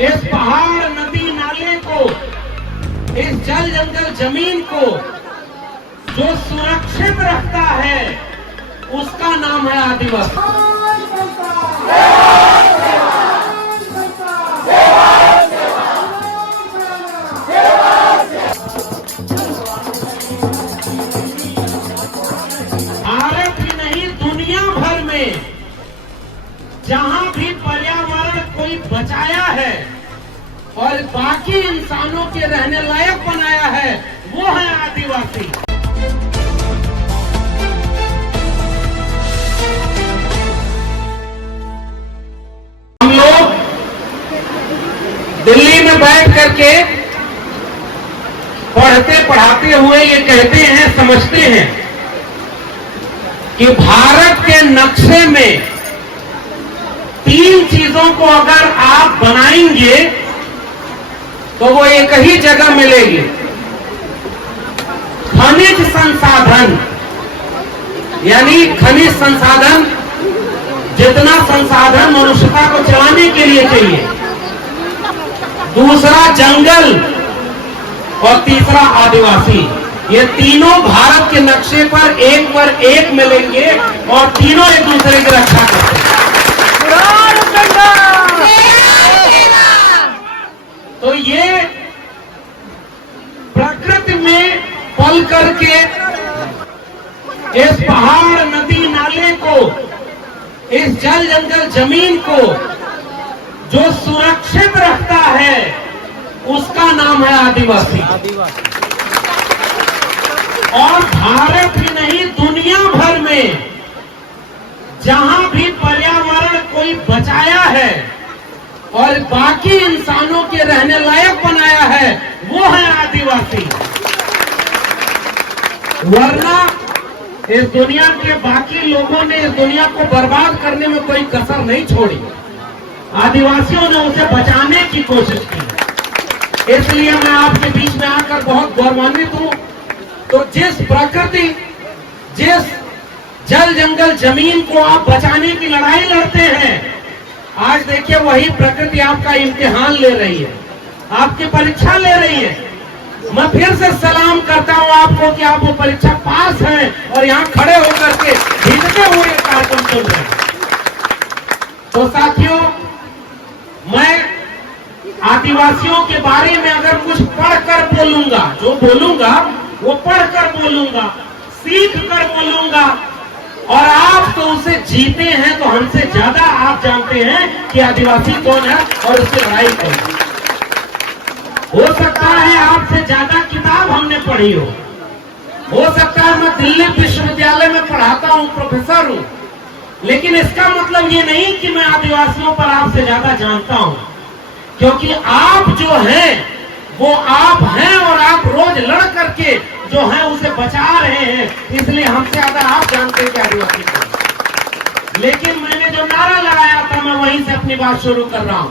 इस पहाड़ नदी नाले को, इस जल जंगल जमीन को जो सुरक्षित रखता है उसका नाम है आदिवासी। भारत ही नहीं दुनिया भर में जहां भी पर्यावरण कोई बचाया है और बाकी इंसानों के रहने लायक बनाया है वो है आदिवासी। हम लोग दिल्ली में बैठ करके पढ़ते पढ़ाते हुए ये कहते हैं, समझते हैं कि भारत के नक्शे में 3 चीजों को अगर आप बनाएंगे तो वो एक ही जगह मिलेगी। खनिज संसाधन, यानी खनिज संसाधन, जितना संसाधन मनुष्यता को चलाने के लिए चाहिए। दूसरा जंगल और तीसरा आदिवासी। ये तीनों भारत के नक्शे पर एक मिलेंगे और तीनों एक दूसरे की रक्षा करते हैं। तो ये प्रकृति में पल करके इस पहाड़ नदी नाले को, इस जल जंगल जमीन को जो सुरक्षित रखता है उसका नाम है आदिवासी। और भारत ही नहीं दुनिया भर में जहां भी पर्यावरण कोई बचाया है और बाकी इंसानों के रहने लायक बनाया है वो है आदिवासी। वरना इस दुनिया के बाकी लोगों ने इस दुनिया को बर्बाद करने में कोई कसर नहीं छोड़ी। आदिवासियों ने उसे बचाने की कोशिश की। इसलिए मैं आपके बीच में आकर बहुत गौरवान्वित हूं। तो जिस प्रकृति, जिस जल जंगल जमीन को आप बचाने की लड़ाई लड़ते हैं, आज देखिए वही प्रकृति आपका इम्तिहान ले रही है, आपकी परीक्षा ले रही है। मैं फिर से सलाम करता हूं आपको कि आप वो परीक्षा पास हैं और यहां खड़े होकर के जीतते हुए कार्यक्रम चल रहे हैं। तो साथियों, मैं आदिवासियों के बारे में अगर कुछ पढ़कर बोलूंगा, जो बोलूंगा वो पढ़कर बोलूंगा, सीख कर बोलूंगा, और आप तो उसे जीते हैं तो हमसे ज्यादा आप जानते हैं कि आदिवासी कौन है और उसकी लड़ाई कौन है। हो सकता है आपसे ज्यादा किताब हमने पढ़ी हो सकता है मैं दिल्ली विश्वविद्यालय में पढ़ाता हूं, प्रोफेसर हूं, लेकिन इसका मतलब ये नहीं कि मैं आदिवासियों पर आपसे ज्यादा जानता हूं, क्योंकि आप जो हैं वो आप हैं और आप रोज लड़ करके जो है उसे बचा रहे हैं, इसलिए हमसे ज्यादा आप जानते हैं कि आदिवासी को। लेकिन मैंने जो नारा लगाया था मैं वहीं से अपनी बात शुरू कर रहा हूं।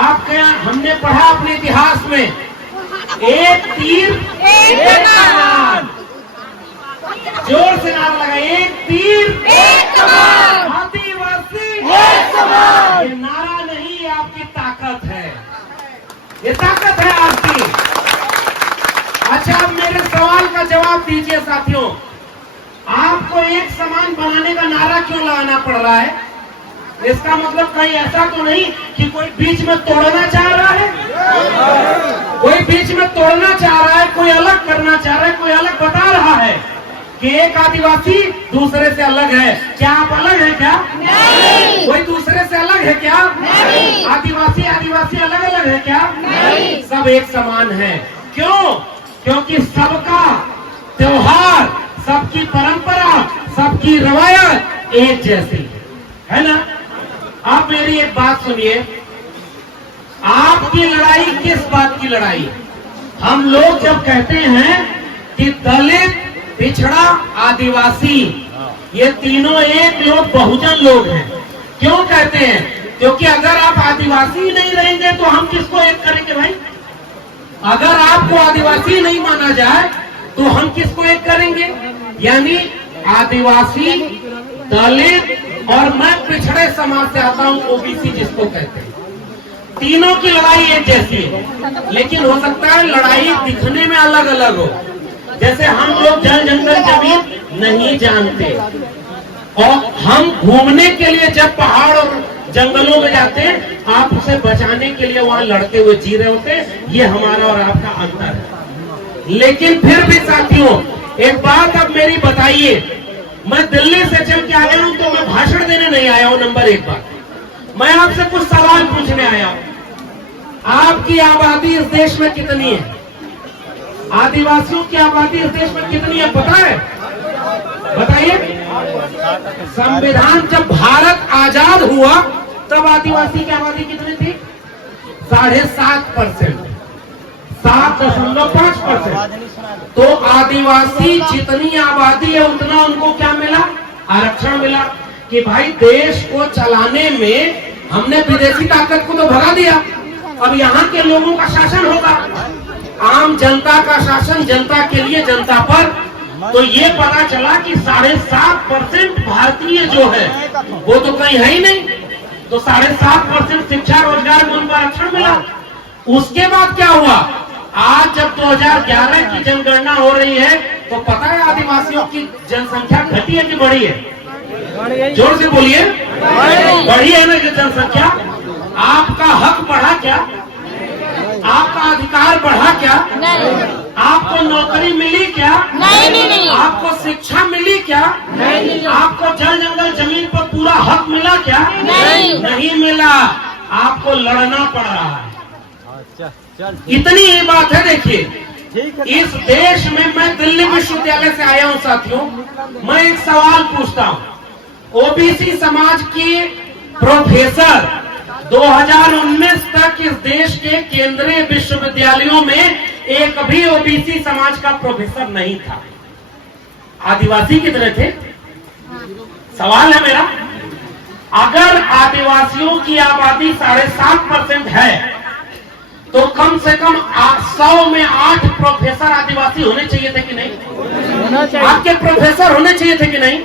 आपके हमने पढ़ा अपने इतिहास में, एक तीर एक कमान। जोर से नारा लगा, एक तीर एक कमान, आदिवासी एक कमान। ये नारा नहीं, ये आपकी ताकत है, ये ताकत है आपकी। अच्छा, अब मेरे सवाल का जवाब दीजिए साथियों, आपको एक समान बनाने का नारा क्यों लगाना पड़ रहा है? इसका मतलब कहीं ऐसा तो नहीं कि कोई बीच में तोड़ना चाह रहा है? कोई बीच में तोड़ना चाह रहा है, कोई अलग करना चाह रहा है, कोई अलग बता रहा है कि एक आदिवासी दूसरे से अलग है। क्या आप अलग है क्या? नहीं। कोई दूसरे से अलग है क्या? नहीं। आदिवासी आदिवासी अलग अलग है क्या? नहीं। सब एक समान है। क्यों? क्योंकि सबका त्योहार, सबकी परंपरा, सबकी रवायत एक जैसी है ना? आप मेरी एक बात सुनिए, आपकी लड़ाई किस बात की लड़ाई? हम लोग जब कहते हैं कि दलित, पिछड़ा, आदिवासी, ये तीनों एक लोग, बहुजन लोग हैं। क्यों कहते हैं? क्योंकि अगर आप आदिवासी नहीं रहेंगे तो हम किसको एक करेंगे भाई? अगर आपको आदिवासी नहीं माना जाए तो हम किसको एक करेंगे? यानी आदिवासी, दलित और मैं पिछड़े समाज से आता हूं, ओबीसी जिसको कहते हैं। तीनों की लड़ाई एक जैसी है, लेकिन हो सकता है लड़ाई दिखने में अलग अलग हो। जैसे हम लोग जल जंगल जमीन नहीं जानते और हम घूमने के लिए जब पहाड़ और जंगलों में जाते हैं, आप उसे बचाने के लिए वहां लड़ते हुए जी रहे होते हैं। ये हमारा और आपका अंतर है। लेकिन फिर भी साथियों, एक बात अब मेरी बताइए, मैं दिल्ली से चल के आया हूं तो मैं भाषण देने नहीं आया हूं। नंबर एक बात, मैं आपसे कुछ सवाल पूछने आया हूं। आपकी आबादी इस देश में कितनी है? आदिवासियों की आबादी इस देश में कितनी है पता है? बताइए। संविधान जब भारत आजाद हुआ तब आदिवासी की आबादी कितनी थी? 7.5%, 7.5%। तो आदिवासी जितनी आबादी है उतना उनको क्या मिला? आरक्षण मिला कि भाई देश को चलाने में हमने विदेशी ताकत को तो भगा दिया, अब यहाँ के लोगों का शासन होगा, आम जनता का शासन, जनता के लिए, जनता पर। तो ये पता चला कि 7.5% भारतीय जो है वो तो कहीं है ही नहीं। तो 7.5% शिक्षा रोजगार में उनको आरक्षण मिला। उसके बाद क्या हुआ? आज जब 2011 की जनगणना हो रही है तो पता है आदिवासियों की जनसंख्या घटी है कि बढ़ी है? जोर से बोलिए। बढ़ी है ना जनसंख्या? आपका हक बढ़ा क्या? आपका अधिकार बढ़ा क्या? नहीं। आपको नौकरी मिली क्या? नहीं। आपको शिक्षा मिली क्या? नहीं। आपको जल जंगल जमीन पर पूरा हक मिला क्या? नहीं मिला। आपको लड़ना पड़ रहा है। इतनी ही बात है। देखिए, इस देश में मैं दिल्ली विश्वविद्यालय से आया हूं साथियों, मैं एक सवाल पूछता हूं। ओबीसी समाज के प्रोफेसर 2019 तक इस देश के केंद्रीय विश्वविद्यालयों में एक भी ओबीसी समाज का प्रोफेसर नहीं था। आदिवासी कितने थे? सवाल है मेरा, अगर आदिवासियों की आबादी 7.5% है तो कम से कम 100 में 8 प्रोफेसर आदिवासी होने चाहिए थे कि नहीं? आपके प्रोफेसर होने चाहिए थे कि नहीं?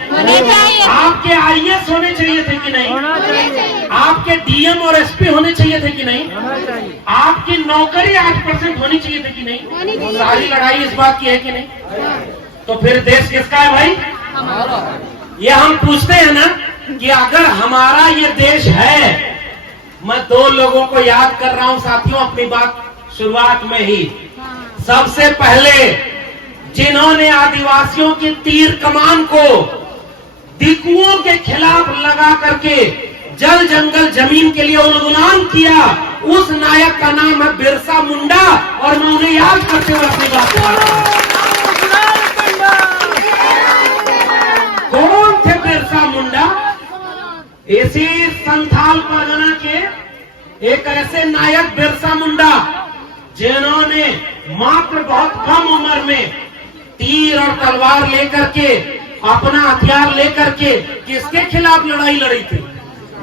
आपके आईएएस होने चाहिए थे कि नहीं? आपके डीएम और एसपी होने चाहिए थे कि नहीं? आपकी नौकरी 8% होनी चाहिए थी कि नहीं? सारी लड़ाई इस बात की है कि नहीं? तो फिर देश किसका है भाई? ये हम पूछते हैं ना कि अगर हमारा ये देश है। मैं 2 लोगों को याद कर रहा हूं साथियों अपनी बात शुरुआत में ही। सबसे पहले जिन्होंने आदिवासियों की तीर कमान को दिकुओं के खिलाफ लगा करके जल जंगल जमीन के लिए उल्लंघन किया, उस नायक का नाम है बिरसा मुंडा, और मैं उन्हें याद करते हुए अपनी बात कर रहा हूं। कौन थे बिरसा मुंडा? इसी संथाल परगना के एक ऐसे नायक बिरसा मुंडा जिन्होंने मात्र बहुत कम उम्र में तीर और तलवार लेकर के, अपना हथियार लेकर के किसके खिलाफ लड़ाई लड़ी थी?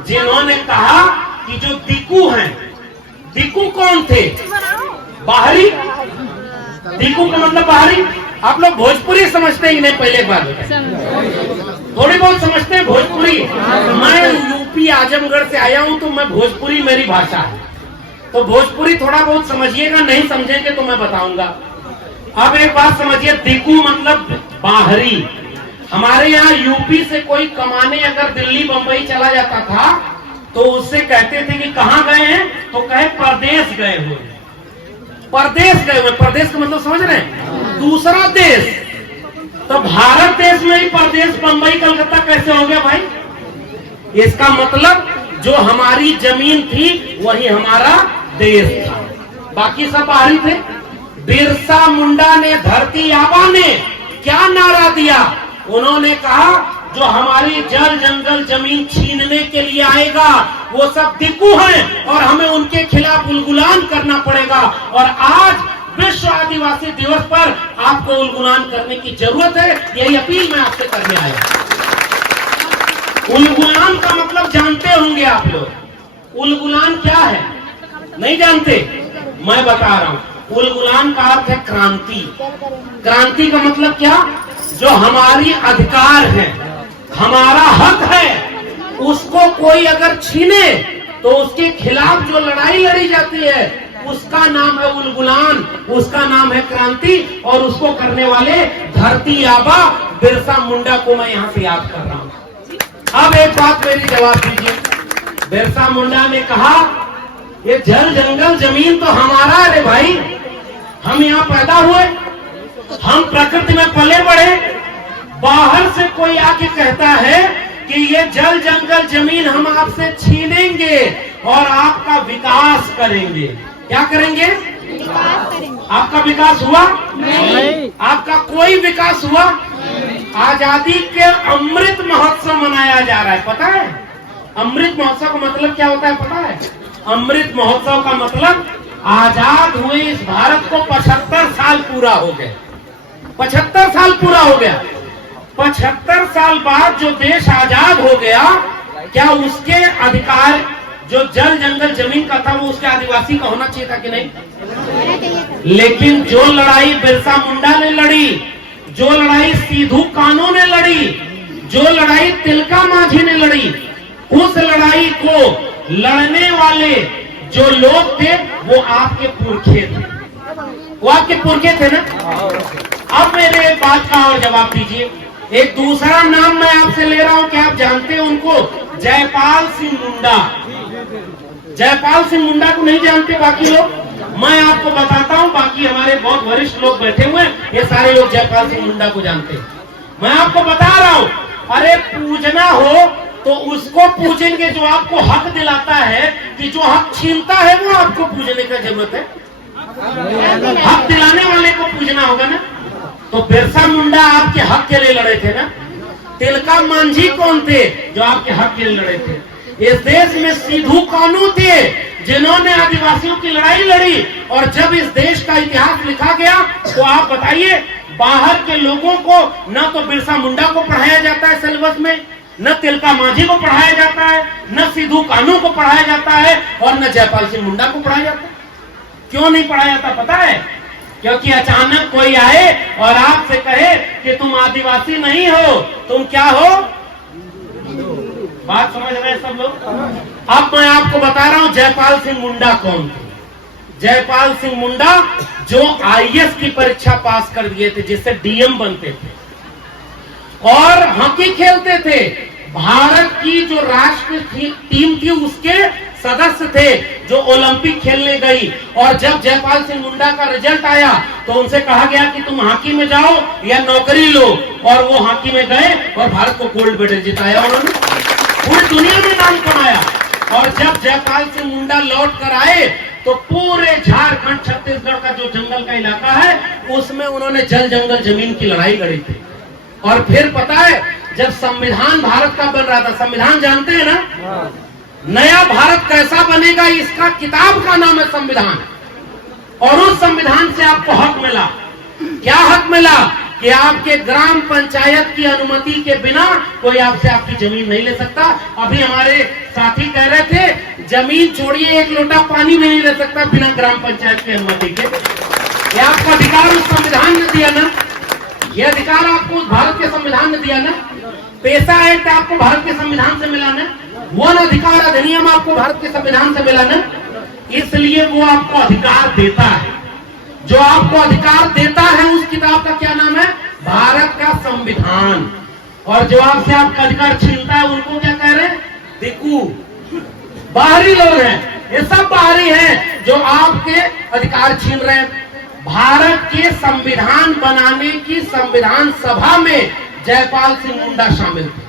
जिन्होंने कहा कि जो दिकू हैं, दिकू कौन थे? बाहरी। दिकू का मतलब बाहरी। आप लोग भोजपुरी समझते ही नहीं? पहले बात थोड़ी बहुत समझते हैं भोजपुरी। मैं यूपी आजमगढ़ से आया हूं तो मैं भोजपुरी मेरी भाषा है, तो भोजपुरी थोड़ा बहुत समझिएगा, नहीं समझेंगे तो मैं बताऊंगा। अब एक बात समझिए, दिकू मतलब बाहरी। हमारे यहाँ यूपी से कोई कमाने अगर दिल्ली बंबई चला जाता था तो उससे कहते थे कि कहाँ गए हैं, तो कहे परदेश गए हुए। परदेश गए हुए, परदेश का मतलब समझ रहे हैं? दूसरा देश। तो भारत देश में ही परदेश बंबई कलकत्ता कैसे हो गया भाई? इसका मतलब जो हमारी जमीन थी वही हमारा देश था, बाकी सब बाहरी थे। बिरसा मुंडा ने, धरती आबा ने क्या नारा दिया? उन्होंने कहा जो हमारी जल जंगल जमीन छीनने के लिए आएगा वो सब दिकू हैं और हमें उनके खिलाफ उल्गुलान करना पड़ेगा। और आज विश्व आदिवासी दिवस पर आपको उल्गुलान करने की जरूरत है, यही अपील मैं आपसे करने आया। उल्गुलान का मतलब जानते होंगे आप लोग। उल्गुलान क्या है? नहीं जानते? मैं बता रहा हूं। उल्गुलान का अर्थ है क्रांति। क्रांति का मतलब क्या? जो हमारी अधिकार है, हमारा हक है, उसको कोई अगर छीने तो उसके खिलाफ जो लड़ाई लड़ी जाती है उसका नाम है उलगुलान, उसका नाम है क्रांति, और उसको करने वाले धरती आबा बिरसा मुंडा को मैं यहाँ से याद कर रहा हूँ। अब एक बात मेरी जवाब दीजिए। बिरसा मुंडा ने कहा ये जल जंगल जमीन तो हमारा है रे भाई, हम यहाँ पैदा हुए, हम प्रकृति में पले बढ़े। बाहर से कोई आके कहता है कि ये जल जंगल जमीन हम आपसे छीनेंगे और आपका विकास करेंगे। क्या करेंगे? विकास करेंगे। आपका विकास हुआ? नहीं। आपका कोई विकास हुआ? आजादी के अमृत महोत्सव मनाया जा रहा है, पता है? अमृत महोत्सव का मतलब क्या होता है पता है? अमृत महोत्सव का मतलब आजाद हुए इस भारत को 75 साल पूरा हो गए। 75 साल पूरा हो गया। 75 साल बाद जो देश आजाद हो गया, क्या उसके अधिकार जो जल जंगल जमीन का था वो उसके आदिवासी का होना चाहिए था कि नहीं? लेकिन जो लड़ाई बिरसा मुंडा ने लड़ी, जो लड़ाई सिद्धू कान्हू ने लड़ी, जो लड़ाई तिलका मांझी ने लड़ी, उस लड़ाई को लड़ने वाले जो लोग थे वो आपके पुरखे थे, वो आपके पुरखे थे ना। अब मेरे एक बात का और जवाब दीजिए। एक दूसरा नाम मैं आपसे ले रहा हूं, क्या आप जानते हैं उनको? जयपाल सिंह मुंडा। जयपाल सिंह मुंडा को नहीं जानते बाकी लोग? मैं आपको बताता हूं, बाकी हमारे बहुत वरिष्ठ लोग बैठे हुए हैं, ये सारे लोग जयपाल सिंह मुंडा को जानते हैं। मैं आपको बता रहा हूं, अरे पूजना हो तो उसको पूजेंगे जो आपको हक दिलाता है, कि जो हक छीनता है वो आपको पूजने का जरूरत है? हक दिलाने वाले को पूजना होगा ना। तो बिरसा मुंडा आपके हक के लिए लड़े थे ना। तिलका मांझी कौन थे? जो आपके हक के लिए लड़े थे। इस देश में सिद्धू कान्हू थे जिन्होंने आदिवासियों की लड़ाई लड़ी, और जब इस देश का इतिहास लिखा गया तो आप बताइए, बाहर के लोगों को न तो बिरसा मुंडा को पढ़ाया जाता है सिलेबस में, न तिलका मांझी को पढ़ाया जाता है, न सिद्धू कान्हू को पढ़ाया जाता है, और न जयपाल सिंह मुंडा को पढ़ाया जाता है। क्यों नहीं पढ़ाया जाता पता है? क्योंकि अचानक कोई आए और आपसे कहे कि तुम आदिवासी नहीं हो, तुम क्या हो? बात समझ रहे हैं सब लोग? अब मैं आपको बता रहा हूं जयपाल सिंह मुंडा कौन थे। जयपाल सिंह मुंडा जो आईएएस की परीक्षा पास कर दिए थे, जिससे डीएम बनते थे और हॉकी खेलते थे। भारत की जो राष्ट्रीय टीम थी उसके सदस्य थे जो ओलंपिक खेलने गई, और जब जयपाल सिंह मुंडा का रिजल्ट आया तो उनसे कहा गया कि तुम हॉकी में जाओ या नौकरी लो, और वो हॉकी में गए और भारत को गोल्ड मेडल जिताया उन्होंने, पूरी दुनिया में नाम कमाया। और जब जयपाल सिंह मुंडा लौट कर आए तो पूरे झारखंड छत्तीसगढ़ का जो जंगल का इलाका है उसमें उन्होंने जल जंगल जमीन की लड़ाई लड़ी थी। और फिर पता है, जब संविधान भारत का बन रहा था, संविधान जानते हैं ना, नया भारत कैसा बनेगा इसका किताब का नाम है संविधान, और उस संविधान से आपको हक मिला। क्या हक मिला? कि आपके ग्राम पंचायत की अनुमति के बिना कोई आपसे आपकी जमीन नहीं ले सकता। अभी हमारे साथी कह रहे थे जमीन छोड़िए, एक लोटा पानी भी नहीं ले सकता बिना ग्राम पंचायत की अनुमति के। ये आपका अधिकार उस संविधान ने दिया ना, ये अधिकार आपको भारत के संविधान ने दिया ना। पेशा एक्ट आपको भारत के संविधान से मिला ना, वन अधिकार अधिनियम आपको भारत के संविधान से मिला ना। इसलिए वो आपको अधिकार देता है। जो आपको अधिकार देता है उस किताब का क्या नाम है? भारत का संविधान। और जो आपसे आपका अधिकार छीनता है उनको क्या कह रहे हैं? दिक्कू, बाहरी लोग हैं, ये सब बाहरी हैं जो आपके अधिकार छीन रहे हैं। भारत के संविधान बनाने की संविधान सभा में जयपाल सिंह मुंडा शामिल थे।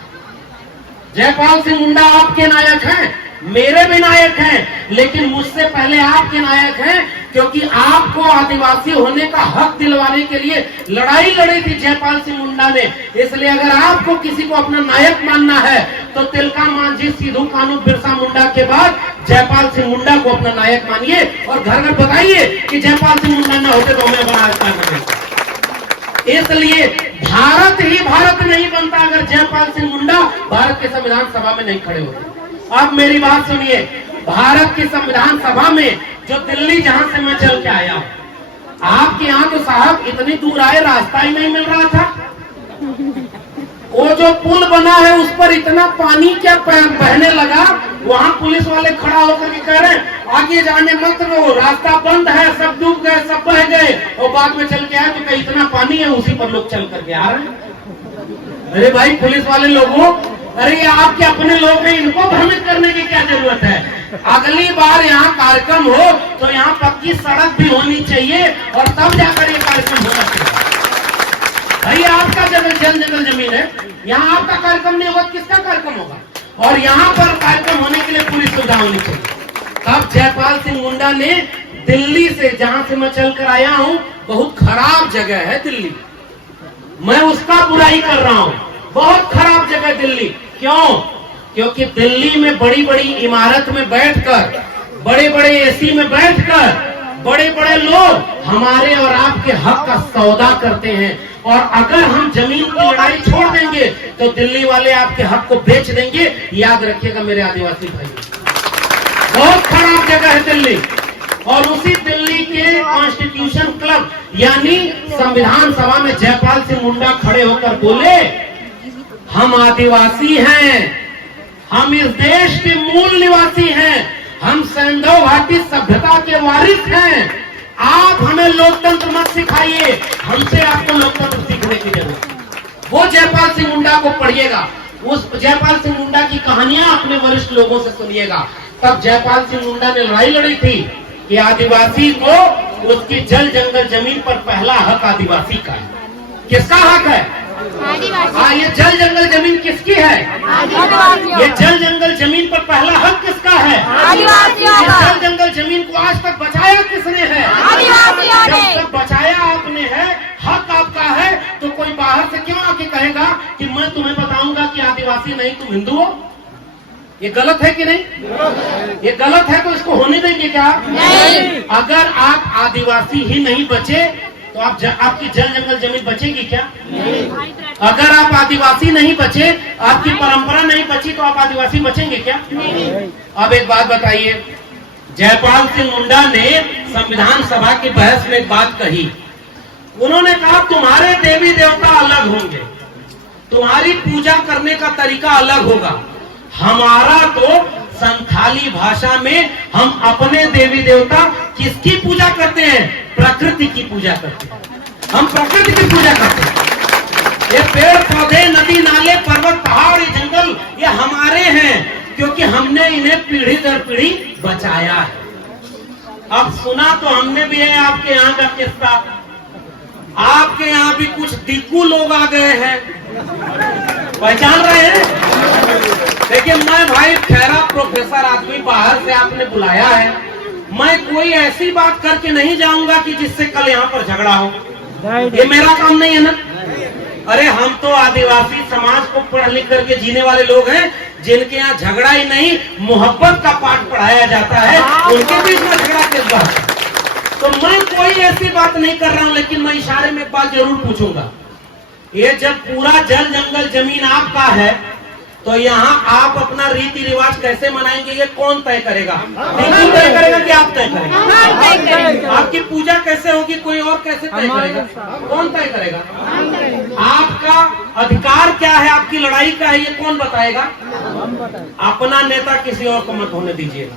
जयपाल सिंह मुंडा आपके नायक हैं, मेरे भी नायक हैं, लेकिन मुझसे पहले आपके नायक हैं, क्योंकि आपको आदिवासी होने का हक दिलवाने के लिए लड़ाई लड़ी थी जयपाल सिंह मुंडा ने। इसलिए अगर आपको किसी को अपना नायक मानना है तो तिलका मांझी, सिद्धू कान्हू, बिरसा मुंडा के बाद जयपाल सिंह मुंडा को अपना नायक मानिए, और घर घर बताइए कि जयपाल सिंह मुंडा न होते तो हमें बना। इसलिए भारत ही भारत नहीं बनता अगर जयपाल सिंह मुंडा भारत के संविधान सभा में नहीं खड़े होते। अब मेरी बात सुनिए, भारत की संविधान सभा में जो दिल्ली जहां से मैं चल के आया, आपके यहाँ तो साहब इतनी दूर आए रास्ता ही नहीं मिल रहा था। वो जो पुल बना है उस पर इतना पानी क्या बहने लगा, वहां पुलिस वाले खड़ा होकर के कह रहे हैं आगे जाने मत दो, रास्ता बंद है, सब डूब गए, सब बह गए। और बाद में चल के आए तो इतना पानी है उसी पर लोग चल करके आ रहे हैं। अरे भाई पुलिस वाले लोगों, अरे ये आपके अपने लोग हैं, इनको भ्रमित करने की क्या जरूरत है। अगली बार यहाँ कार्यक्रम हो तो यहाँ पक्की सड़क भी होनी चाहिए और तब जाकर ये कार्यक्रम होना चाहिए। भाई आपका जल जंगल जमीन है, यहाँ आपका कार्यक्रम नहीं होगा, किसका कार्यक्रम होगा। और यहाँ पर कार्यक्रम होने के लिए पूरी सुविधा होनी चाहिए। तब जयपाल सिंह मुंडा ने दिल्ली से, जहां से मैं चलकर आया हूँ, बहुत खराब जगह है दिल्ली, मैं उसका बुराई कर रहा हूँ, बहुत खराब जगह दिल्ली। क्यों? क्योंकि दिल्ली में बड़ी बड़ी इमारत में बैठकर, बड़े बड़े एसी में बैठकर बड़े बड़े लोग हमारे और आपके हक का सौदा करते हैं। और अगर हम जमीन की लड़ाई छोड़ देंगे तो दिल्ली वाले आपके हक को बेच देंगे। याद रखिएगा मेरे आदिवासी भाई, बहुत खराब जगह है दिल्ली। और उसी दिल्ली के कॉन्स्टिट्यूशन क्लब यानी संविधान सभा में जयपाल सिंह मुंडा खड़े होकर बोले, हम आदिवासी हैं, हम इस देश के मूल निवासी हैं, हम सैंधव घाटी सभ्यता के वारिस हैं। आप हमें लोकतंत्र मत सिखाइए, हमसे आपको लोकतंत्र सीखने की जरूरत है। वो जयपाल सिंह मुंडा को पढ़िएगा, उस जयपाल सिंह मुंडा की कहानियां अपने वरिष्ठ लोगों से सुनिएगा। तब जयपाल सिंह मुंडा ने लड़ाई लड़ी थी कि आदिवासी को उसकी जल जंगल जमीन पर पहला हक आदिवासी का है। किसका हक है? हाँ, ये जल जंगल जमीन किसकी है? ये जल जंगल जमीन पर पहला हक किसका है? ये जल जंगल जमीन को आज तक बचाया किसने है? जब तक बचाया आपने है, हक आपका है, तो कोई बाहर से क्यों आके कहेगा कि मैं तुम्हें बताऊंगा कि आदिवासी नहीं तुम हिंदू हो? ये गलत है कि नहीं? ये गलत है तो इसको होने देंगे क्या? नहीं। अगर आप आदिवासी ही नहीं बचे तो आपकी जल जंगल जमीन बचेगी क्या? नहीं। अगर आप आदिवासी नहीं बचे, आपकी परंपरा नहीं बची, तो आप आदिवासी बचेंगे क्या? नहीं। अब एक बात बताइए, जयपाल सिंह मुंडा ने संविधान सभा की बहस में एक बात कही। उन्होंने कहा तुम्हारे देवी देवता अलग होंगे, तुम्हारी पूजा करने का तरीका अलग होगा, हमारा तो संथाली भाषा में हम अपने देवी देवता किसकी पूजा करते हैं? प्रकृति की पूजा करते हैं। हम प्रकृति की पूजा करते हैं। ये पेड़ पौधे, नदी नाले, पर्वत, पहाड़, ये जंगल, ये हमारे हैं क्योंकि हमने इन्हें पीढ़ी दर पीढ़ी बचाया है। अब सुना तो हमने भी है आपके यहाँ का किस्सा। आपके यहाँ भी कुछ दिक्कू लोग आ गए हैं, पहचान रहे हैं? देखिए मैं भाई ठहरा प्रोफेसर आदमी, बाहर से आपने बुलाया है, मैं कोई ऐसी बात करके नहीं जाऊंगा कि जिससे कल यहाँ पर झगड़ा हो। ये मेरा काम नहीं है ना। अरे हम तो आदिवासी समाज को पढ़ लिख करके जीने वाले लोग हैं, जिनके यहाँ झगड़ा ही नहीं मोहब्बत का पाठ पढ़ाया जाता है, उनके बीच में झगड़ा किस बात? तो मैं कोई ऐसी बात नहीं कर रहा हूं, लेकिन मैं इशारे में एक बात जरूर पूछूंगा। ये जब पूरा जल जंगल जमीन आपका है तो यहाँ आप अपना रीति रिवाज कैसे मनाएंगे, ये कौन तय करेगा? दिल्ली तय करेगा कि आप तय करेंगे? आपकी पूजा कैसे होगी, कोई और कैसे तय करेगा? कौन तय करेगा? आपका अधिकार क्या है, आपकी लड़ाई क्या है, ये कौन बताएगा? अपना नेता किसी और को मत होने दीजिएगा।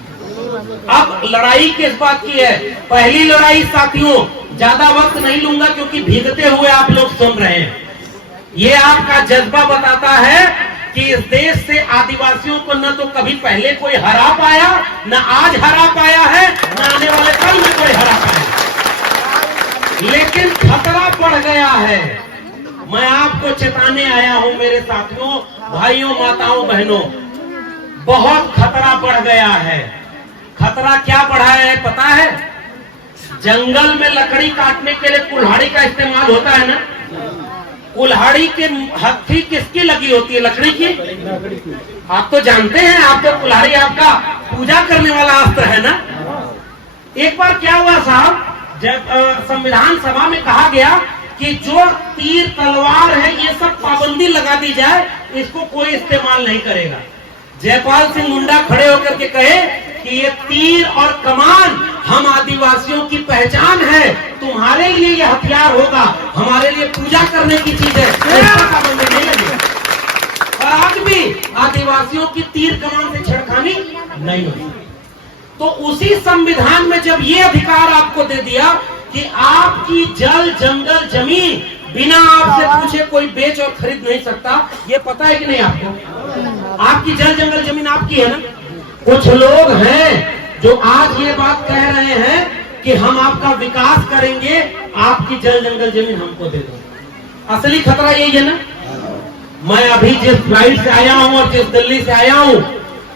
अब लड़ाई किस बात की है? पहली लड़ाई साथियों, ज्यादा वक्त नहीं लूंगा क्योंकि भीगते हुए आप लोग सुन रहे हैं। ये आपका जज्बा बताता है कि इस देश से आदिवासियों को न तो कभी पहले कोई हरा पाया, न आज हरा पाया है, न आने वाले कल में कोई हरा पाया। लेकिन खतरा बढ़ गया है। मैं आपको चेताने आया हूं मेरे साथियों, भाइयों, माताओं, बहनों, बहुत खतरा बढ़ गया है। खतरा क्या बढ़ा है पता है? जंगल में लकड़ी काटने के लिए कुल्हाड़ी का इस्तेमाल होता है ना। कुल्हाड़ी के हथी किसकी लगी होती है? लकड़ी की। आप तो जानते हैं, आप तो कुल्हाड़ी आपका पूजा करने वाला अस्त्र है ना। एक बार क्या हुआ साहब, जब संविधान सभा में कहा गया कि जो तीर तलवार है ये सब पाबंदी लगा दी जाए, इसको कोई इस्तेमाल नहीं करेगा। जयपाल सिंह मुंडा खड़े होकर के कहे कि ये तीर और कमान हम आदिवासियों की पहचान है, तुम्हारे लिए ये हथियार होगा, हमारे लिए पूजा करने की चीज है, इसका पाबंदी नहीं लगेगा। आज भी आदिवासियों की तीर कमान से छेड़खानी नहीं होती। तो उसी संविधान में जब ये अधिकार आपको दे दिया कि आपकी जल जंगल जमीन बिना आपसे पूछे कोई बेच और खरीद नहीं सकता, ये पता है कि नहीं आपको? आपकी जल जंगल जमीन आपकी है ना। कुछ लोग हैं जो आज ये बात कह रहे हैं कि हम आपका विकास करेंगे, आपकी जल जंगल जमीन हमको दे दो। असली खतरा यही है ना। मैं अभी जिस फ्लाइट से आया हूं और जिस दिल्ली से आया हूं,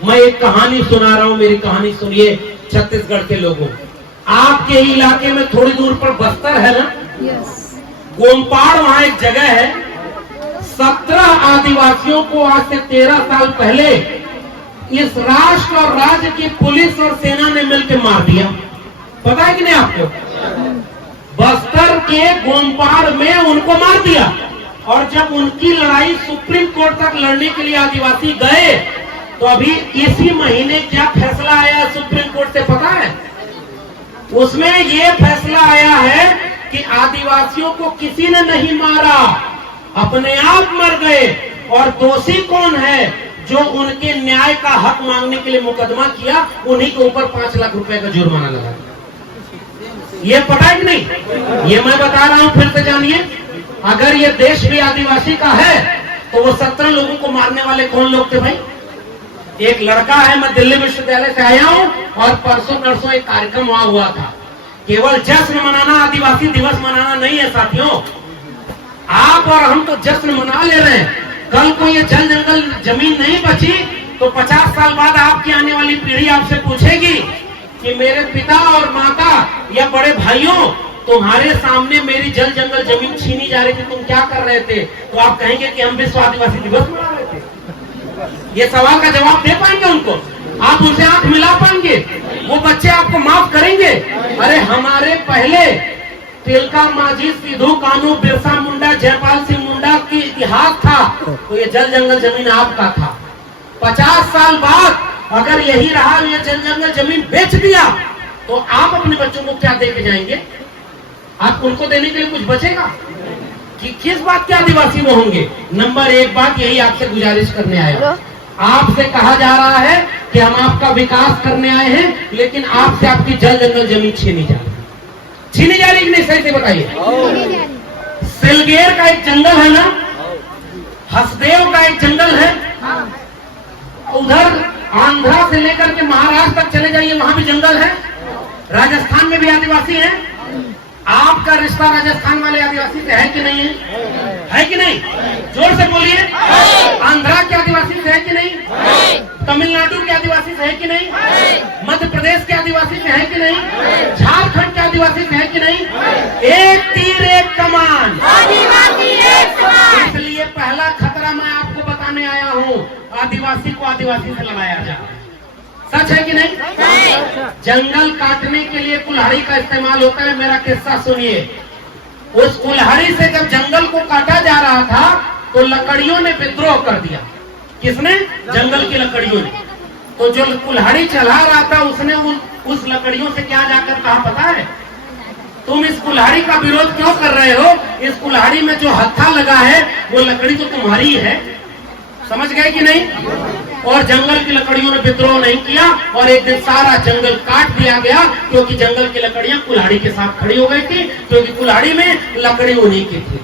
मैं एक कहानी सुना रहा हूं। मेरी कहानी सुनिए छत्तीसगढ़ के लोगों। आपके इलाके में थोड़ी दूर पर बस्तर है ना, गोमपाड़ वहां एक जगह है। 17 आदिवासियों को आज से 13 साल पहले इस राष्ट्र और राज्य की पुलिस और सेना ने मिलकर मार दिया। पता है कि नहीं आपको? बस्तर के गोमपाड़ में उनको मार दिया। और जब उनकी लड़ाई सुप्रीम कोर्ट तक लड़ने के लिए आदिवासी गए, तो अभी इसी महीने क्या फैसला आया सुप्रीम कोर्ट से पता है? उसमें ये फैसला आया है कि आदिवासियों को किसी ने नहीं मारा, अपने आप मर गए। और दोषी कौन है? जो उनके न्याय का हक मांगने के लिए मुकदमा किया, उन्हीं के ऊपर 5 लाख रुपए का जुर्माना लगा। ये पता है कि नहीं? ये मैं बता रहा हूं, फिर से जानिए। अगर ये देश भी आदिवासी का है तो वो 17 लोगों को मारने वाले कौन लोग थे भाई? एक लड़का है, मैं दिल्ली विश्वविद्यालय से आया हूं और परसों नरसों एक कार्यक्रम वहां हुआ था। केवल जश्न मनाना, आदिवासी दिवस मनाना नहीं है साथियों। आप और हम तो जश्न मना ले रहे हैं। कल को ये जल जंगल जमीन नहीं बची तो 50 साल बाद आपकी आने वाली पीढ़ी आपसे पूछेगी कि मेरे पिता और माता या बड़े भाइयों, तुम्हारे सामने मेरी जल जंगल जमीन छीनी जा रही थी, तुम क्या कर रहे थे? तो आप कहेंगे कि हम विश्व आदिवासी दिवस मना रहे थे। ये सवाल का जवाब दे पाएंगे उनको? आप उनसे आंख मिला पाएंगे? वो बच्चे आपको माफ करेंगे? अरे हमारे पहले तिलका मांझी, सिद्धू कान्हू, बिरसा मुंडा, जयपाल सिंह मुंडा की इतिहास था, तो ये जल जंगल जमीन आपका था। 50 साल बाद अगर यही रहा, ये जल जंगल जमीन बेच दिया, तो आप अपने बच्चों को क्या दे के जाएंगे? आप उनको देने के लिए कुछ बचेगा कि किस बात के आदिवासी वो होंगे? नंबर 1 बात यही आपसे गुजारिश करने आया। आपसे कहा जा रहा है कि हम आपका विकास करने आए हैं, लेकिन आपसे आपकी जल जंगल जमीन छीनी जा रही। छीनी जा रही कि नहीं? सही से बताइए। सिलगेर का एक जंगल है ना, हसदेव का एक जंगल है, उधर आंध्रा से लेकर के महाराष्ट्र तक चले जाइए, वहां भी जंगल है। राजस्थान में भी आदिवासी हैं। आपका रिश्ता राजस्थान वाले आदिवासी से है कि नहीं है? है कि नहीं? जोर से बोलिए। आंध्रा के आदिवासी से है कि नहीं? तमिलनाडु के आदिवासी से है कि नहीं? मध्य प्रदेश के आदिवासी से है कि नहीं? झारखंड के आदिवासी से है कि नहीं? एक तीर एक कमान, आदिवासी एक समान। इसलिए पहला खतरा मैं आपको बताने आया हूँ, आदिवासी को आदिवासी से लड़ाया जाए। सच है कि नहीं? जंगल काटने के लिए कुल्हाड़ी का इस्तेमाल होता है। मेरा किस्सा सुनिए। उस कुल्हाड़ी से जब जंगल को काटा जा रहा था तो लकड़ियों ने विद्रोह कर दिया। किसने? जंगल की लकड़ियों ने। तो जो कुल्हाड़ी चला रहा था उसने उस लकड़ियों से क्या जाकर कहा पता है? तुम इस कुल्हाड़ी का विरोध क्यों कर रहे हो? इस कुल्हाड़ी में जो हत्था लगा है वो लकड़ी तो तुम्हारी है। समझ गए कि नहीं? और जंगल की लकड़ियों ने विद्रोह नहीं किया और एक दिन सारा जंगल काट दिया गया, क्योंकि जंगल की लकड़ियां कुल्हाड़ी के साथ खड़ी हो गई थी, क्योंकि कुल्हाड़ी में लकड़ी उन्हीं की थी।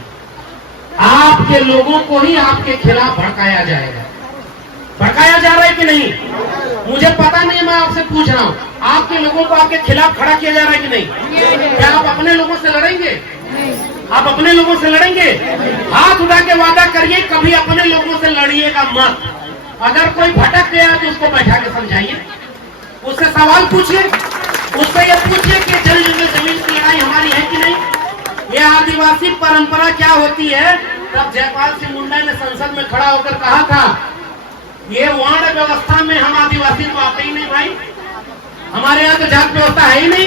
आपके लोगों को ही आपके खिलाफ भड़काया जाएगा। भड़काया जा रहा है कि नहीं? मुझे पता नहीं, मैं आपसे पूछ रहा हूँ, आपके लोगों को आपके खिलाफ खड़ा किया जा रहा है कि नहीं? क्या आप अपने लोगों से लड़ेंगे? आप अपने लोगों से लड़ेंगे? हाथ उठा के वादा करिए कभी अपने लोगों से लड़िएगा मत। अगर कोई भटक गया तो उसको बैठा के समझाइए, उससे सवाल पूछिए, उससे ये पूछिए कि जल जंगल जमीन की लड़ाई हमारी है कि नहीं? ये आदिवासी परंपरा क्या होती है? तब जयपाल सिंह मुंडा ने संसद में खड़ा होकर कहा था, ये वर्ण व्यवस्था में हम आदिवासी तो आते ही नहीं भाई, हमारे यहाँ तो जात व्यवस्था है ही नहीं।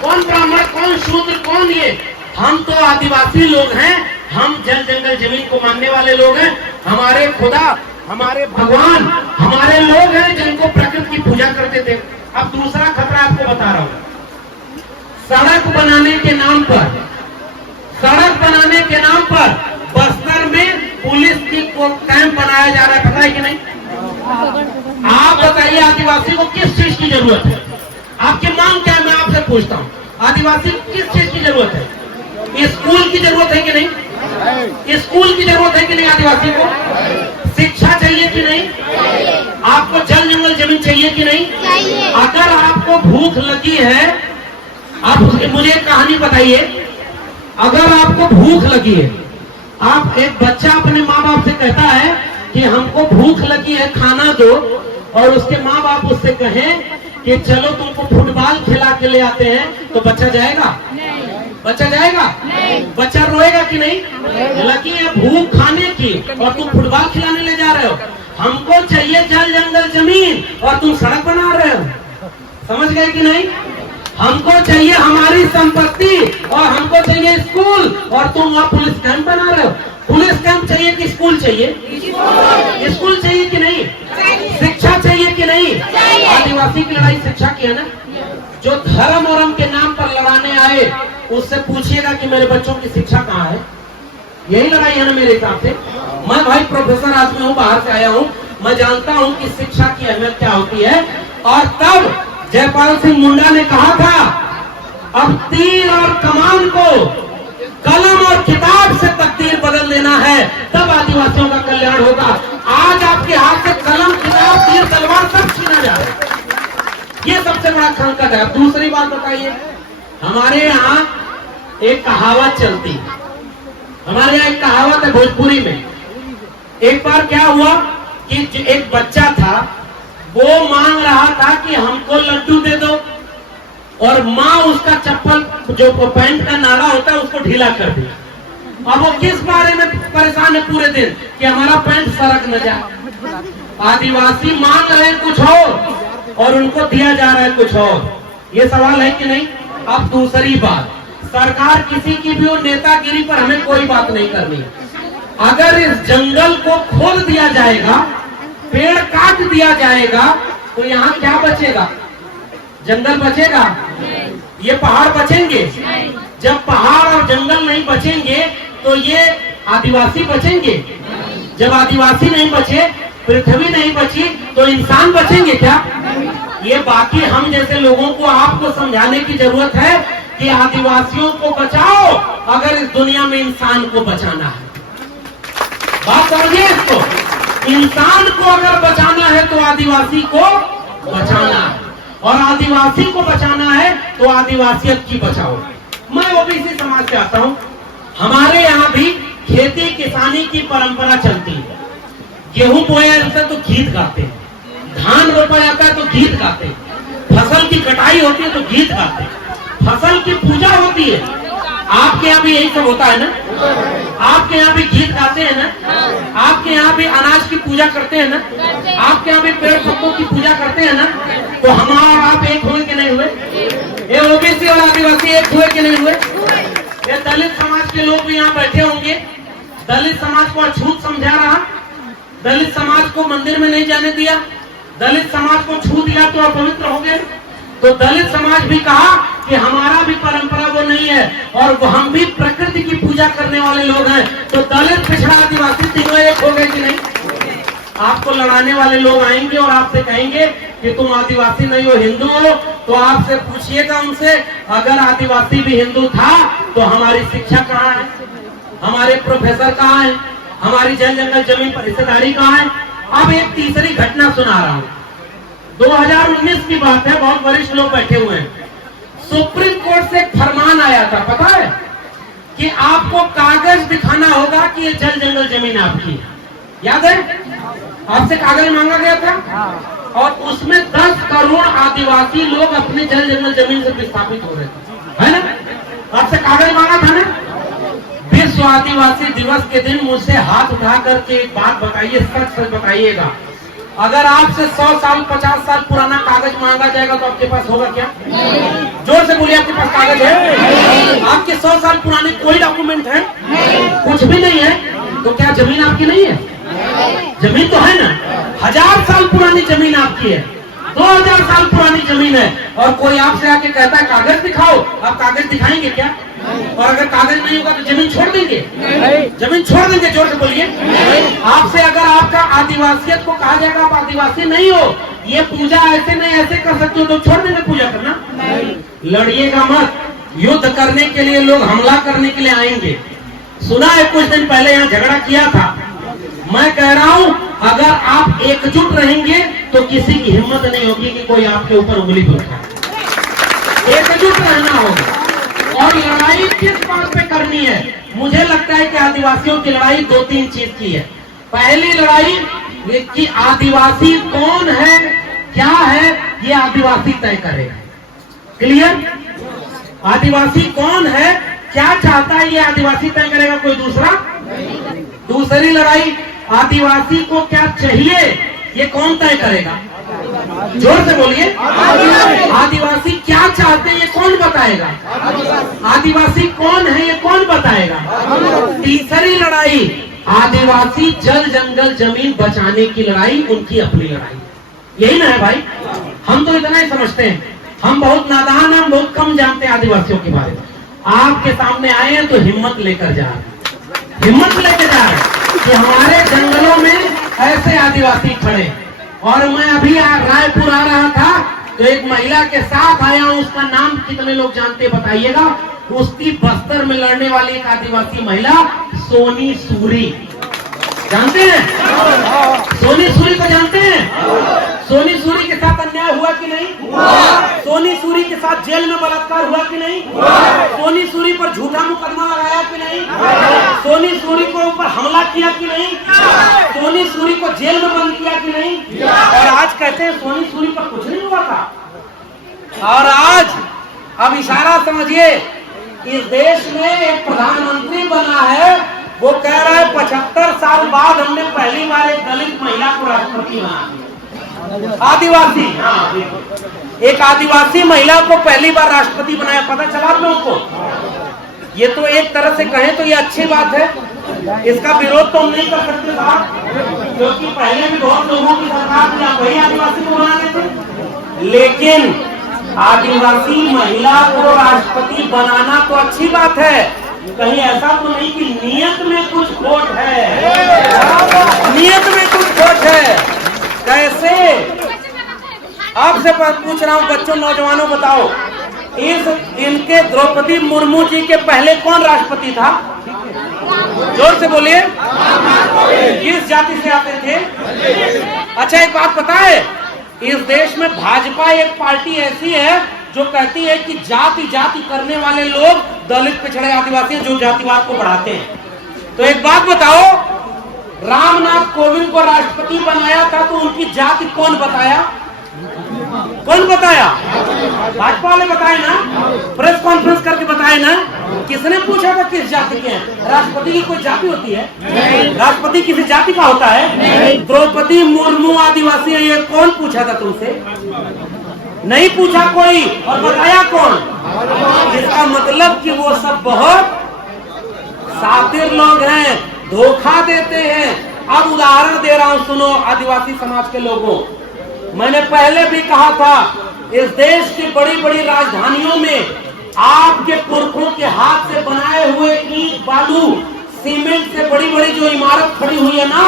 कौन ब्राह्मण, कौन शूद्र, कौन ये? हम तो आदिवासी लोग हैं, हम जल जंगल जमीन को मानने वाले लोग हैं। हमारे खुदा, हमारे भगवान, हमारे लोग हैं जिनको प्रकृति की पूजा करते थे। अब दूसरा खतरा आपको बता रहा हूं। सड़क बनाने के नाम पर बस्तर में पुलिस की कैंप बनाया जा रहा है, पता है कि नहीं? आप बताइए आदिवासी को किस चीज की जरूरत है? आपकी मांग क्या है, मैं आपसे पूछता हूँ। आदिवासी को किस चीज की जरूरत है? स्कूल की जरूरत है कि नहीं? स्कूल की जरूरत है कि नहीं? आदिवासी को शिक्षा चाहिए कि नहीं? आपको जल जंगल जमीन चाहिए कि नहीं? अगर आपको भूख लगी है, आप मुझे एक कहानी बताइए। अगर आपको भूख लगी है, आप एक बच्चा अपने माँ बाप से कहता है कि हमको भूख लगी है, खाना दो, और उसके माँ बाप उससे कहें कि चलो तुमको फुटबॉल खिला के ले आते हैं, तो बच्चा जाएगा? बच्चा जाएगा? बच्चा रोएगा कि नहीं? लगी है भूख खाने की और तुम फुटबॉल खिलाने ले जा रहे हो। हमको चाहिए जल जंगल जमीन और तुम सड़क बना रहे हो। समझ गए कि नहीं? हमको चाहिए हमारी संपत्ति और हमको चाहिए स्कूल और तुम वहाँ पुलिस कैंप बना रहे हो। पुलिस कैंप चाहिए कि स्कूल चाहिए? स्कूल चाहिए कि नहीं? शिक्षा चाहिए कि नहीं? आदिवासी की लड़ाई शिक्षा की है ना। जो धर्म और के नाम पर लड़ाने आए उससे पूछिएगा कि मेरे बच्चों की शिक्षा कहाँ है। यही लड़ाई है ना मेरे हिसाब से। मैं भाई प्रोफेसर आदमी हूँ, बाहर से आया हूँ, मैं जानता हूँ कि शिक्षा की अहमियत क्या होती है। और तब जयपाल सिंह मुंडा ने कहा था अब तीर और कमान को कलम और किताब से तकदीर बदल लेना है, तब आदिवासियों का कल्याण होगा। आज आपके हाथ से कलम किताब तीर तलवार सब छीना जा रहा है। ये सबसे बड़ा संकट है। दूसरी बात बताइए, हमारे यहाँ एक कहावत चलती है, हमारे यहाँ एक कहावत है भोजपुरी में। एक बार क्या हुआ कि एक बच्चा था, वो मांग रहा था कि हमको लड्डू दे दो, और माँ उसका चप्पल जो पैंट का नाला होता है उसको ढीला कर दिया। अब वो किस बारे में परेशान है पूरे दिन कि हमारा पैंट सरक न जाए। आदिवासी मांग रहे हैं कुछ और उनको दिया जा रहा है कुछ और। ये सवाल है कि नहीं? अब दूसरी बात, सरकार किसी की भी हो, नेतागिरी पर हमें कोई बात नहीं करनी। अगर इस जंगल को खोल दिया जाएगा, पेड़ काट दिया जाएगा, तो यहाँ क्या बचेगा? जंगल बचेगा? ये पहाड़ बचेंगे? जब पहाड़ और जंगल नहीं बचेंगे तो ये आदिवासी बचेंगे? जब आदिवासी नहीं बचे, पृथ्वी नहीं बची, तो इंसान बचेंगे क्या? ये बाकी हम जैसे लोगों को आपको समझाने की जरूरत है कि आदिवासियों को बचाओ अगर इस दुनिया में इंसान को बचाना है। बात समझिए इसको, इंसान को अगर बचाना है तो आदिवासी को बचाना है, और आदिवासी को बचाना है तो आदिवासियत की बचाओ। मैं ओबीसी समाज से आता हूँ। हमारे यहाँ भी खेती किसानी की परंपरा चलती है। गेहूं बोया जाता है तो गीत गाते हैं, धान रोपा जाता है तो गीत गाते हैं, फसल की कटाई होती है तो गीत गाते हैं, फसल की पूजा होती है। आपके यहाँ भी यही सब होता है ना? आपके यहाँ भी गीत गाते हैं ना? आपके यहाँ भी अनाज की पूजा करते हैं ना? आपके यहाँ भी पेड़ पत्तों की पूजा करते हैं ना? तो हमारा और आप एक हुए कि नहीं हुए? ये ओबीसी और आदिवासी एक हुए कि नहीं हुए? ये दलित समाज के लोग भी यहाँ बैठे होंगे। दलित समाज को अछूत समझा रहा, दलित समाज को मंदिर में नहीं जाने दिया, दलित समाज को छू दिया तो अपवित्र हो गए। तो दलित समाज भी कहा कि हमारा भी परंपरा वो नहीं है और वो हम भी प्रकृति की पूजा करने वाले लोग हैं। तो दलित, पिछड़ा, आदिवासी तीनों एक हो गए कि नहीं? आपको लड़ाने वाले लोग आएंगे और आपसे कहेंगे कि तुम आदिवासी नहीं हो, हिंदू हो। तो आपसे पूछिएगा उनसे, अगर आदिवासी भी हिंदू था तो हमारी शिक्षा कहाँ है? हमारे प्रोफेसर कहाँ है? हमारी जल जंगल जमीन पर हिस्सेदारी कहाँ है? अब एक तीसरी घटना सुना रहा हूँ। 2019 की बात है, बहुत वरिष्ठ लोग बैठे हुए हैं। सुप्रीम कोर्ट से एक फरमान आया था, पता है कि आपको कागज दिखाना होगा कि ये जल जंगल जमीन आपकी है। याद है? आपसे कागज मांगा गया था और उसमें 10 करोड़ आदिवासी लोग अपने जल जंगल जमीन से विस्थापित हो रहे थे, है ना? आपसे कागज मांगा था ना? विश्व आदिवासी दिवस के दिन मुझसे हाथ उठा करके एक बात बताइए, सच सच बताइएगा, अगर आपसे 100 साल 50 साल पुराना कागज मांगा जाएगा तो आपके पास होगा क्या? जोर से बोलिए, आपके पास कागज है? आपके 100 साल पुराने कोई डॉक्यूमेंट है? कुछ भी नहीं है। तो क्या जमीन आपकी नहीं है? जमीन तो है ना। 1000 साल पुरानी जमीन आपकी है। 2000 साल पुरानी जमीन है और कोई आपसे आके कहता है कागज दिखाओ, आप कागज दिखाएंगे क्या? और अगर कागज नहीं होगा तो जमीन छोड़ देंगे? जमीन छोड़ देंगे? जोर से बोलिए। आपसे अगर आपका आदिवासियत को कहा जाएगा आप आदिवासी नहीं हो, ये पूजा ऐसे नहीं ऐसे कर सकते हो, तो छोड़ देंगे पूजा करना? लड़िएगा मत। युद्ध करने के लिए लोग हमला करने के लिए आएंगे। सुना है कुछ दिन पहले यहाँ झगड़ा किया था। मैं कह रहा हूं अगर आप एकजुट रहेंगे तो किसी की हिम्मत नहीं होगी कि कोई आपके ऊपर उंगली भी उठाए। एकजुट रहना होगा। और लड़ाई किस बात पे करनी है? मुझे लगता है कि आदिवासियों की लड़ाई 2-3 चीज की है। पहली लड़ाई ये कि आदिवासी कौन है, क्या है, ये आदिवासी तय करेगा। क्लियर? आदिवासी कौन है, क्या चाहता है, ये आदिवासी तय करेगा, कोई दूसरा। दूसरी लड़ाई आदिवासी को क्या चाहिए, ये कौन तय करेगा? जोर से बोलिए। आदिवासी क्या चाहते हैं ये कौन बताएगा? आदिवासी कौन है ये कौन बताएगा? तीसरी लड़ाई आदिवासी जल जंगल जमीन बचाने की लड़ाई, उनकी अपनी लड़ाई। यही ना है भाई? हम तो इतना ही समझते हैं, हम बहुत नादान हैं, हम बहुत कम जानते हैं आदिवासियों के बारे में। आपके सामने आए हैं तो हिम्मत लेकर जा रहे हैं, हिम्मत लेकर जा रहे हैं कि हमारे जंगलों में ऐसे आदिवासी खड़े। और मैं अभी रायपुर आ रहा था तो एक महिला के साथ आया हूं, उसका नाम कितने लोग जानते बताइएगा? उसकी बस्तर में लड़ने वाली एक आदिवासी महिला सोनी सूरी, जानते हैं? सोनी सूरी को जानते हैं? सोनी सूरी के साथ अन्याय हुआ कि नहीं? सोनी सूरी के साथ जेल में बलात्कार हुआ कि नहीं? सोनी सूरी पर झूठा मुकदमा लगाया कि नहीं? सोनी सूरी को ऊपर हमला किया कि नहीं? सोनी सूरी को जेल में बंद किया कि नहीं? और आज कहते हैं सोनी सूरी पर कुछ नहीं हुआ था। और आज अब इशारा समझिए, इस देश में एक प्रधानमंत्री बना है, वो कह रहा है 75 साल बाद हमने पहली बार एक दलित महिला को राष्ट्रपति बना। आदिवासी, एक आदिवासी महिला को पहली बार राष्ट्रपति बनाया। पता चला आप लोगों को? ये तो एक तरह से कहें तो ये अच्छी बात है, इसका विरोध तो हम नहीं कर सकते साहब, क्योंकि पहले भी बहुत लोगों की सरकार थी, आप वही आदिवासी को बना देते। लेकिन आदिवासी महिला को राष्ट्रपति बनाना तो अच्छी बात है, कहीं ऐसा तो नहीं कि नियत में कुछ खोट है? नियत में कुछ खोट है। कैसे? आपसे पूछ रहा हूं बच्चों, नौजवानों, बताओ इनके द्रौपदी मुर्मू जी के पहले कौन राष्ट्रपति था? जोर से बोलिए। किस जाति से आते थे? अच्छा एक बात पता है, इस देश में भाजपा एक पार्टी ऐसी है जो कहती है कि जाति जाति करने वाले लोग दलित, पिछड़े, आदिवासी जो जातिवाद को बढ़ाते हैं। तो एक बात बताओ, रामनाथ कोविंद को राष्ट्रपति बनाया था तो उनकी जाति कौन बताया? कौन बताया? भाजपा वाले बताए ना, प्रेस कॉन्फ्रेंस करके बताए ना। किसने पूछा था किस जाति के हैं? राष्ट्रपति की कोई जाति होती है? राष्ट्रपति किसी जाति का होता है? द्रौपदी मुर्मू आदिवासी है, ये कौन पूछा था तुमसे? नहीं पूछा कोई। और बताया कौन? इसका मतलब कि वो सब बहुत सातिर लोग हैं, धोखा देते हैं। अब उदाहरण दे रहा हूं, सुनो आदिवासी समाज के लोगों, मैंने पहले भी कहा था, इस देश की बड़ी बड़ी राजधानियों में आपके पुरखों के हाथ से बनाए हुए ईंट, बालू, सीमेंट से बड़ी बड़ी जो इमारत खड़ी हुई है ना,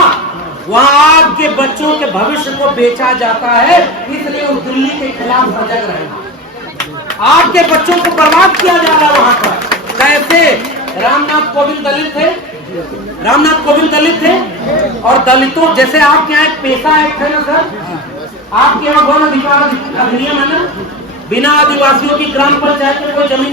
वहां आपके बच्चों के भविष्य को बेचा जाता है। इसलिए उस दिल्ली के खिलाफ सजग रहना। आपके बच्चों को बर्बाद किया जा रहा है वहां पर। कैसे? रामनाथ कोविंद दलित थे, रामनाथ कोविंद दलित थे, और दलितों जैसे आपके यहाँ एक पेशा एक्ट है ना सर, आपके यहाँ वन अधिकार अधिनियम है ना, बिना आदिवासियों की ग्राम पंचायत में कोई जमीन